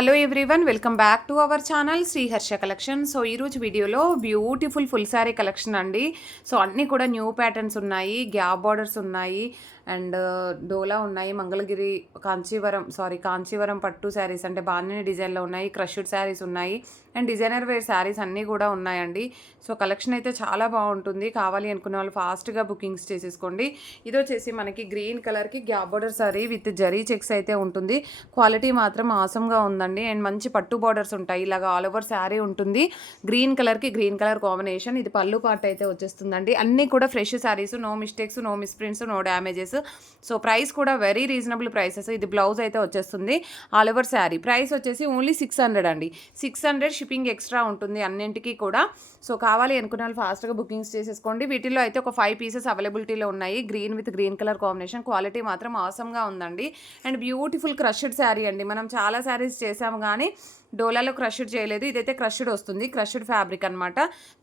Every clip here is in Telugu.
Hello everyone, welcome back to our channel Sri Harsha collection. So ఈరోజు వీడియోలో బ్యూటిఫుల్ ఫుల్ శారీ కలెక్షన్ అండి. సో అన్నీ కూడా న్యూ ప్యాటర్న్స్ ఉన్నాయి, గ్యాప్ బార్డర్స్ ఉన్నాయి, అండ్ డోలా ఉన్నాయి, మంగళగిరి కాంచీవరం పట్టు శారీస్ అంటే బాగానే డిజైన్లో ఉన్నాయి, క్రష్డ్ శారీస్ ఉన్నాయి, అండ్ డిజైనర్ వేర్ శారీస్ అన్నీ కూడా ఉన్నాయండి. సో కలెక్షన్ అయితే చాలా బాగుంటుంది. కావాలి అనుకునే వాళ్ళు ఫాస్ట్గా బుకింగ్స్ చేసేసుకోండి. ఇది వచ్చేసి మనకి గ్రీన్ కలర్కి gap border sari with zari checks అయితే ఉంటుంది. క్వాలిటీ మాత్రం ఆసమ్గా ఉందండి. అండ్ మంచి పట్టు బార్డర్స్ ఉంటాయి, ఇలాగ ఆల్ ఓవర్ శారీ ఉంటుంది. గ్రీన్ కలర్కి గ్రీన్ కలర్ కాంబినేషన్. ఇది పళ్ళు పార్ట్ అయితే వచ్చేస్తుందండి. అన్నీ కూడా fresh saris, no mistakes, no misprints, no damages. So price కూడా వెరీ రీజనబుల్ ప్రైసెస్. ఇది బ్లౌజ్ అయితే వచ్చేస్తుంది, ఆల్ ఓవర్ శారీ. ప్రైస్ వచ్చేసి ఓన్లీ 600 అండి. 600 షిప్పింగ్ ఎక్స్ట్రా ఉంటుంది అన్నింటికి కూడా. సో కావాలి అనుకున్న వాళ్ళు ఫాస్ట్గా బుకింగ్స్ చేసేసుకోండి. వీటిలో అయితే ఒక 5 పీసెస్ అవైలబిలిటీలో ఉన్నాయి. Green with green colour combination. Quality మాత్రం ఆసమ్గా ఉందండి. అండ్ బ్యూటిఫుల్ క్రష్డ్ శారీ అండి. మనం చాలా శారీస్ చేసాము కానీ డోలాలో క్రష్డ్ చేయలేదు. ఇదైతే క్రష్డ్ వస్తుంది, క్రష్డ్ ఫ్యాబ్రిక్ అనమాట.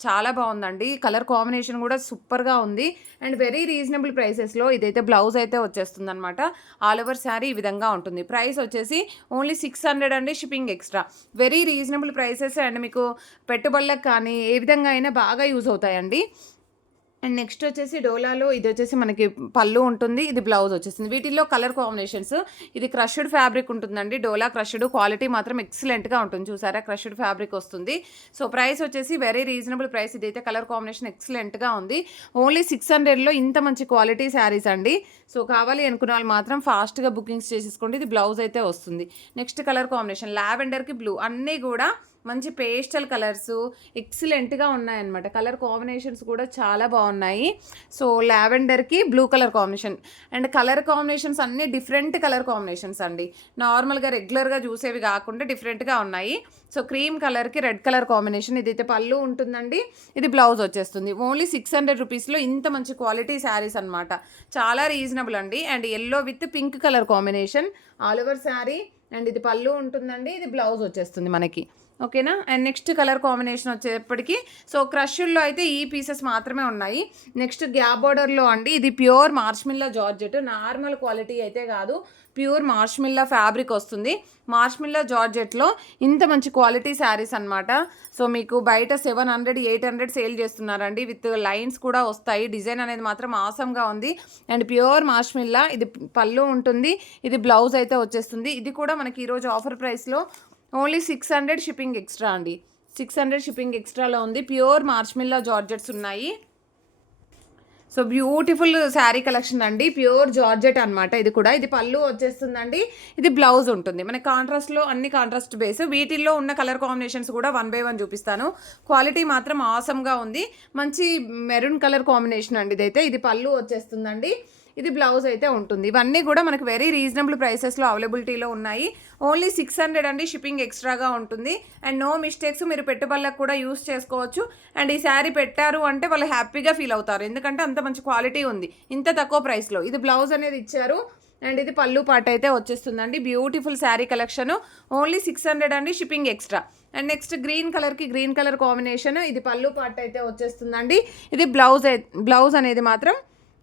చాలా బాగుందండి. కలర్ కాంబినేషన్ కూడా సూపర్గా ఉంది. అండ్ వెరీ రీజనబుల్ ప్రైసెస్లో ఇదైతే బ్లౌజ్ అయితే వచ్చేస్తుంది అనమాట. ఆల్ ఓవర్ శారీ ఈ విధంగా ఉంటుంది. ప్రైస్ వచ్చేసి ఓన్లీ 600 అండి, shipping extra. Very reasonable prices. And మీకు పెట్టుబడులకు కానీ ఏ విధంగా అయినా బాగా యూజ్ అవుతాయండి. అండ్ నెక్స్ట్ వచ్చేసి డోలాలో ఇది వచ్చేసి మనకి పళ్ళు ఉంటుంది, ఇది బ్లౌజ్ వచ్చేసింది. వీటిల్లో కలర్ కాంబినేషన్స్. ఇది క్రష్డ్ ఫ్యాబ్రిక్ ఉంటుందండి, డోలా క్రష్డ్. క్వాలిటీ మాత్రం ఎక్సలెంట్గా ఉంటుంది. చూసారా, క్రష్డ్ ఫ్యాబ్రిక్ వస్తుంది. సో ప్రైస్ వచ్చేసి వెరీ రీజనబుల్ ప్రైస్. ఇదైతే కలర్ కాంబినేషన్ ఎక్సలెంట్గా ఉంది. ఓన్లీ 600లో ఇంత మంచి క్వాలిటీ శారీస్ అండి. సో కావాలి అనుకున్న వాళ్ళు మాత్రం ఫాస్ట్గా బుకింగ్స్ చేసేసుకోండి. ఇది బ్లౌజ్ అయితే వస్తుంది. నెక్స్ట్ కలర్ కాంబినేషన్ లావెండర్కి బ్లూ, అన్నీ కూడా మంచి పేస్టల్ కలర్స్ ఎక్సలెంట్గా ఉన్నాయన్నమాట. కలర్ కాంబినేషన్స్ కూడా చాలా బాగున్నాయి. సో లావెండర్కి blue colour combination. And colour combinations అన్నీ డిఫరెంట్ కలర్ కాంబినేషన్స్ అండి. నార్మల్గా రెగ్యులర్గా చూసేవి కాకుండా డిఫరెంట్గా ఉన్నాయి. సో క్రీమ్ కలర్కి రెడ్ కలర్ కాంబినేషన్. ఇదైతే పళ్ళు ఉంటుందండి, ఇది బ్లౌజ్ వచ్చేస్తుంది. ఓన్లీ 600 రూపీస్లో ఇంత మంచి క్వాలిటీ శారీస్ అనమాట. చాలా రీజనబుల్ అండి. And yellow with pink colour combination, all over sari. And ఇది పళ్ళు ఉంటుందండి, ఇది బ్లౌజ్ వచ్చేస్తుంది మనకి. ఓకేనా. అండ్ నెక్స్ట్ కలర్ కాంబినేషన్ వచ్చేప్పటికి సో క్రష్ల్లో అయితే ఈ పీసెస్ మాత్రమే ఉన్నాయి. నెక్స్ట్ గ్యాప్ బార్డర్లో అండి, ఇది ప్యూర్ మార్ష్మిల్లా జార్జెట్. నార్మల్ క్వాలిటీ అయితే కాదు, ప్యూర్ మార్ష్మిల్లా ఫ్యాబ్రిక్ వస్తుంది. మార్ష్మిల్లా జార్జెట్లో ఇంత మంచి క్వాలిటీ శారీస్ అనమాట. సో మీకు బయట 700, 800 సేల్ చేస్తున్నారండి. విత్ లైన్స్ కూడా వస్తాయి. డిజైన్ అనేది మాత్రం ఆసమ్గా ఉంది. And pure marshmallow. ఇది పళ్ళు ఉంటుంది, ఇది బ్లౌజ్ అయితే వచ్చేస్తుంది. ఇది కూడా మనకి ఈరోజు ఆఫర్ ప్రైస్లో ఓన్లీ 600 షిప్పింగ్ ఎక్స్ట్రా అండి. 600 షిప్పింగ్ ఎక్స్ట్రాలో ఉంది. ప్యూర్ మార్ష్మిల్లా జార్జెట్స్ ఉన్నాయి. సో బ్యూటిఫుల్ శారీ కలెక్షన్ అండి. ప్యూర్ జార్జెట్ అనమాట. ఇది కూడా, ఇది పళ్ళు వచ్చేస్తుందండి, ఇది బ్లౌజ్ ఉంటుంది. మన కాంట్రాస్ట్లో అన్ని కాంట్రాస్ట్ బేస్. వీటిల్లో ఉన్న కలర్ కాంబినేషన్స్ కూడా 1 by 1 చూపిస్తాను. క్వాలిటీ మాత్రం ఆసమ్గా ఉంది. మంచి మెరూన్ కలర్ కాంబినేషన్ అండి ఇదైతే. ఇది పళ్ళు వచ్చేస్తుందండి, ఇది బ్లౌజ్ అయితే ఉంటుంది. ఇవన్నీ కూడా మనకు వెరీ రీజనబుల్ ప్రైసెస్లో అవైలబిలిటీలో ఉన్నాయి. ఓన్లీ 600 అండి, షిప్పింగ్ ఎక్స్ట్రాగా ఉంటుంది. And no mistakes. మీరు పెట్టుబడులకు కూడా యూస్ చేసుకోవచ్చు. అండ్ ఈ శారీ పెట్టారు అంటే వాళ్ళు హ్యాపీగా ఫీల్ అవుతారు, ఎందుకంటే అంత మంచి క్వాలిటీ ఉంది ఇంత తక్కువ ప్రైస్లో. ఇది బ్లౌజ్ అనేది ఇచ్చారు. అండ్ ఇది పళ్ళు పాట అయితే వచ్చేస్తుందండి. Beautiful sari collection. ఓన్లీ 600 అండి, shipping extra. And next green కలర్కి గ్రీన్ కలర్ కాంబినేషన్. ఇది పళ్ళు పాట అయితే వచ్చేస్తుందండి. ఇది బ్లౌజ్ అనేది మాత్రం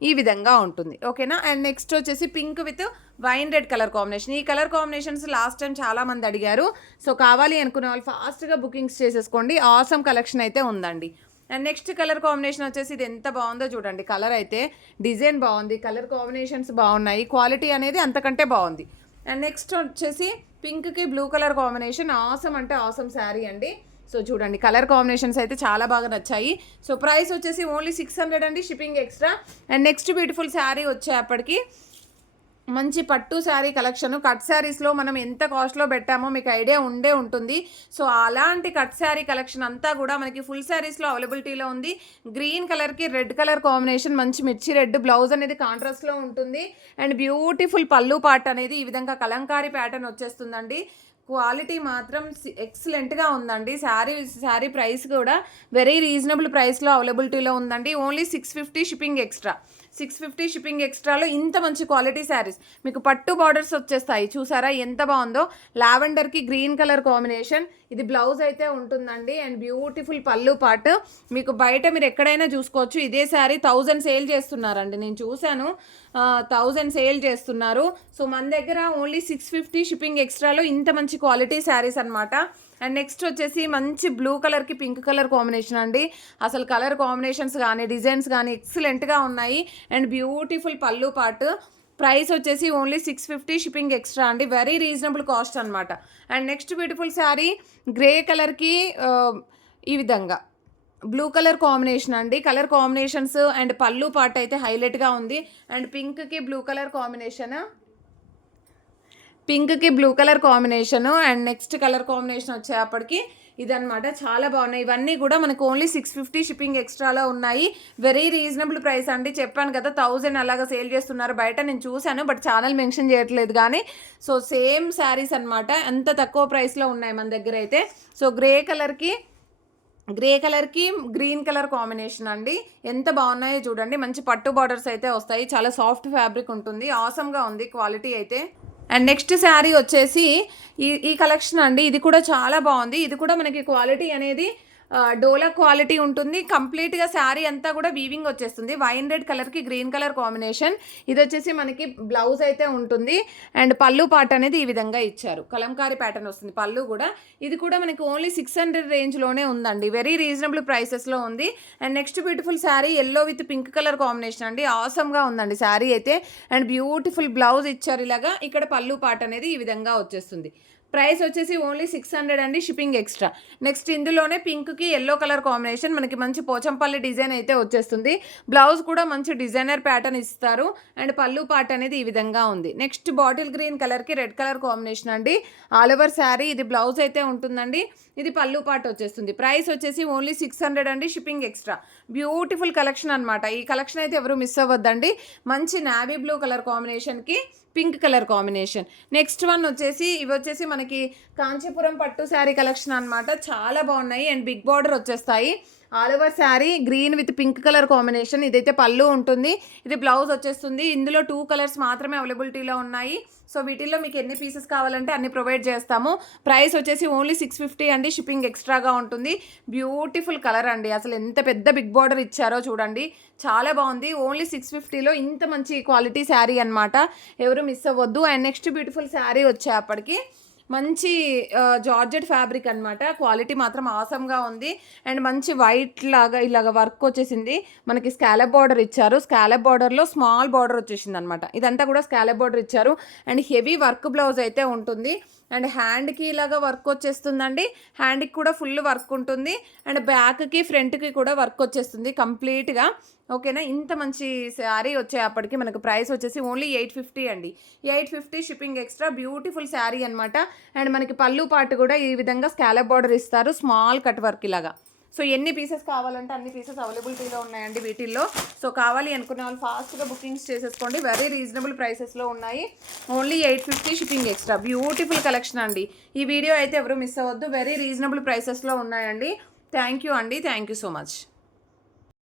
ఈ విధంగా ఉంటుంది. ఓకేనా. అండ్ నెక్స్ట్ వచ్చేసి pink with wine red colour combination. ఈ కలర్ కాంబినేషన్స్ లాస్ట్ టైం చాలామంది అడిగారు. సో కావాలి అనుకునే వాళ్ళు ఫాస్ట్గా బుకింగ్స్ చేసేసుకోండి. ఆసమ్ కలెక్షన్ అయితే ఉందండి. అండ్ నెక్స్ట్ కలర్ కాంబినేషన్ వచ్చేసి ఇది ఎంత బాగుందో చూడండి. కలర్ అయితే డిజైన్ బాగుంది, కలర్ కాంబినేషన్స్ బాగున్నాయి, క్వాలిటీ అనేది అంతకంటే బాగుంది. అండ్ నెక్స్ట్ వచ్చేసి పింక్కి బ్లూ కలర్ కాంబినేషన్. ఆసమ్ అంటే ఆసమ్ శారీ అండి. సో చూడండి, కలర్ కాంబినేషన్స్ అయితే చాలా బాగా నచ్చాయి. సో ప్రైస్ వచ్చేసి ఓన్లీ 600 అండి, shipping extra. And next beautiful sari వచ్చేప్పటికి మంచి పట్టు శారీ కలెక్షన్. కట్ శారీస్లో మనం ఎంత కాస్ట్లో పెట్టామో మీకు ఐడియా ఉంటుంది. సో అలాంటి కట్ శారీ కలెక్షన్ అంతా కూడా మనకి ఫుల్ శారీస్లో అవైలబిలిటీలో ఉంది. గ్రీన్ కలర్కి రెడ్ కలర్ కాంబినేషన్, మంచి మిర్చి రెడ్. బ్లౌజ్ అనేది కాంట్రాస్ట్లో ఉంటుంది. అండ్ బ్యూటిఫుల్ పళ్ళు పార్ట్ అనేది ఈ విధంగా కలంకారీ ప్యాటర్న్ వచ్చేస్తుందండి. క్వాలిటీ మాత్రం ఎక్సలెంట్గా ఉందండి. శారీ ప్రైస్ కూడా వెరీ రీజనబుల్ ప్రైస్లో అవైలబిలిటీలో ఉందండి. Only 650 shipping extra. 650 షిప్పింగ్ ఎక్స్ట్రాలో ఇంత మంచి క్వాలిటీ శారీస్ మీకు పట్టు బార్డర్స్ వచ్చేస్తాయి. చూసారా ఎంత బాగుందో, లావెండర్కి గ్రీన్ కలర్ కాంబినేషన్. ఇది బ్లౌజ్ అయితే ఉంటుందండి అండ్ బ్యూటిఫుల్ పళ్ళు పార్ట్. మీకు బయట మీరు ఎక్కడైనా చూసుకోవచ్చు. ఇదే శారీ 1000 సేల్ చేస్తున్నారండి, నేను చూశాను 1000 సేల్ చేస్తున్నారు. సో మన దగ్గర ఓన్లీ 650 షిప్పింగ్ ఎక్స్ట్రాలో ఇంత మంచి క్వాలిటీ శారీస్ అనమాట. అండ్ నెక్స్ట్ వచ్చేసి మంచి బ్లూ కలర్కి పింక్ కలర్ కాంబినేషన్ అండి. అసలు కలర్ కాంబినేషన్స్ కానీ డిజైన్స్ కానీ ఎక్సలెంట్గా ఉన్నాయి అండ్ బ్యూటిఫుల్ పళ్ళు పార్ట్. ప్రైస్ వచ్చేసి ఓన్లీ 650 షిప్పింగ్ ఎక్స్ట్రా అండి, వెరీ రీజనబుల్ కాస్ట్ అనమాట. And next beautiful sari grey కలర్కి ఈ విధంగా బ్లూ కలర్ కాంబినేషన్ అండి. కలర్ కాంబినేషన్స్ అండ్ పళ్ళు పార్ట్ అయితే హైలైట్గా ఉంది. అండ్ పింక్కి బ్లూ కలర్ కాంబినేషన్, పింక్కి blue colour combination. And next colour combination వచ్చేప్పటికి ఇదనమాట. చాలా బాగున్నాయి. ఇవన్నీ కూడా మనకు ఓన్లీ 650 షిప్పింగ్ ఎక్స్ట్రాలో ఉన్నాయి. వెరీ రీజనబుల్ ప్రైస్ అండి. చెప్పాను కదా 1000 అలాగా సేల్ చేస్తున్నారు బయట, నేను చూశాను బట్ ఛానల్ మెన్షన్ చేయట్లేదు కానీ. సో సేమ్ శారీస్ అనమాట, అంత తక్కువ ప్రైస్లో ఉన్నాయి మన దగ్గర అయితే. సో గ్రే కలర్కి గ్రీన్ కలర్ కాంబినేషన్ అండి. ఎంత బాగున్నాయో చూడండి. మంచి పట్టు బార్డర్స్ అయితే వస్తాయి. చాలా సాఫ్ట్ ఫ్యాబ్రిక్ ఉంటుంది. ఆసమ్గా ఉంది క్వాలిటీ అయితే. అండ్ నెక్స్ట్ శారీ వచ్చేసి ఈ కలెక్షన్ అండి. ఇది కూడా చాలా బాగుంది. ఇది కూడా మనకి క్వాలిటీ అనేది డోలా క్వాలిటీ ఉంటుంది. కంప్లీట్గా శారీ అంతా కూడా వీవింగ్ వచ్చేస్తుంది. వైన్ రెడ్ కలర్కి గ్రీన్ కలర్ కాంబినేషన్. ఇది వచ్చేసి మనకి బ్లౌజ్ అయితే ఉంటుంది అండ్ పళ్ళు పార్ట్ అనేది ఈ విధంగా ఇచ్చారు. కలంకారీ ప్యాటర్న్ వస్తుంది పళ్ళు కూడా. ఇది కూడా మనకి ఓన్లీ 600 రేంజ్లోనే ఉందండి, వెరీ రీజనబుల్ ప్రైసెస్లో ఉంది. And next beautiful sari yellow with pink colour combination అండి. ఆసమ్గా ఉందండి శారీ అయితే. అండ్ బ్యూటిఫుల్ బ్లౌజ్ ఇచ్చారు ఇలాగా. ఇక్కడ పళ్ళు పార్ట్ అనేది ఈ విధంగా వచ్చేస్తుంది. ప్రైస్ వచ్చేసి ఓన్లీ 600 అండి, షిప్పింగ్ ఎక్స్ట్రా. నెక్స్ట్ ఇందులోనే పింక్కి ఎల్లో కలర్ కాంబినేషన్, మనకి మంచి పోచంపల్లి డిజైన్ అయితే వచ్చేస్తుంది. బ్లౌజ్ కూడా మంచి డిజైనర్ ప్యాటర్న్ ఇస్తారు అండ్ పళ్ళు పార్ట్ అనేది ఈ విధంగా ఉంది. నెక్స్ట్ బాటిల్ గ్రీన్ కలర్కి రెడ్ కలర్ కాంబినేషన్ అండి. ఆల్ ఓవర్ శారీ ఇది బ్లౌజ్ అయితే ఉంటుందండి. ఇది పళ్ళు పార్ట్ వచ్చేస్తుంది. ప్రైస్ వచ్చేసి ఓన్లీ 600 అండి, షిప్పింగ్ ఎక్స్ట్రా. బ్యూటిఫుల్ కలెక్షన్ అనమాట. ఈ కలెక్షన్ అయితే ఎవరు మిస్ అవ్వద్దండి. మంచి నావీ బ్లూ కలర్ కాంబినేషన్కి pink colour combination. Next one వచ్చేసి ఇవి వచ్చేసి మనకి కాంచీపురం పట్టు శారీ కలెక్షన్ అనమాట. చాలా బాగున్నాయి అండ్ బిగ్ బార్డర్ వచ్చేస్తాయి. All over sari green with pink colour combination. ఇదైతే పళ్ళు ఉంటుంది, ఇది బ్లౌజ్ వచ్చేస్తుంది. ఇందులో 2 కలర్స్ మాత్రమే అవైలబిలిటీలో ఉన్నాయి. సో వీటిల్లో మీకు ఎన్ని పీసెస్ కావాలంటే అన్ని ప్రొవైడ్ చేస్తాము. ప్రైస్ వచ్చేసి ఓన్లీ 650 అండి, షిప్పింగ్ ఎక్స్ట్రాగా ఉంటుంది. బ్యూటిఫుల్ కలర్ అండి. అసలు ఎంత పెద్ద బిగ్ బార్డర్ ఇచ్చారో చూడండి, చాలా బాగుంది. ఓన్లీ 650లో ఇంత మంచి క్వాలిటీ శారీ అనమాట, ఎవరు మిస్ అవ్వద్దు. అండ్ నెక్స్ట్ బ్యూటిఫుల్ శారీ వచ్చేప్పటికి మంచి జార్జెట్ ఫ్యాబ్రిక్ అనమాట. క్వాలిటీ మాత్రం ఆసమ్గా ఉంది అండ్ మంచి వైట్ లాగా ఇలాగ వర్క్ వచ్చేసింది. మనకి స్కాలప్ బార్డర్ ఇచ్చారు. స్కాలప్ బార్డర్లో స్మాల్ బార్డర్ వచ్చేసింది అనమాట. ఇదంతా కూడా స్కాలప్ బార్డర్ ఇచ్చారు అండ్ హెవీ వర్క్ బ్లౌజ్ అయితే ఉంటుంది. అండ్ హ్యాండ్కి ఇలాగా వర్క్ వచ్చేస్తుందండి. హ్యాండ్కి కూడా ఫుల్ వర్క్ ఉంటుంది అండ్ బ్యాక్కి ఫ్రంట్కి కూడా వర్క్ వచ్చేస్తుంది కంప్లీట్గా. ఓకేనా, ఇంత మంచి శారీ వచ్చేప్పటికి మనకు ప్రైస్ వచ్చేసి ఓన్లీ 850 అండి. 850 షిప్పింగ్ ఎక్స్ట్రా. బ్యూటిఫుల్ శారీ అనమాట. అండ్ మనకి పళ్ళు పార్ట్ కూడా ఈ విధంగా స్కాలప్ బార్డర్ ఇస్తారు, స్మాల్ కట్ వర్క్ ఇలాగా. సో ఎన్ని పీసెస్ కావాలంటే అన్ని పీసెస్ అవైలబిలిటీలో ఉన్నాయండి వీటిల్లో. సో కావాలి అనుకునే వాళ్ళు ఫాస్ట్గా బుకింగ్స్ చేసేసుకోండి, వెరీ రీజనబుల్ ప్రైసెస్లో ఉన్నాయి. Only 850 shipping extra. Beautiful collection అండి. ఈ వీడియో అయితే ఎవరు మిస్ అవ్వద్దు, వెరీ రీజనబుల్ ప్రైసెస్లో ఉన్నాయండి. థ్యాంక్ యూ అండి, థ్యాంక్ యూ సో మచ్.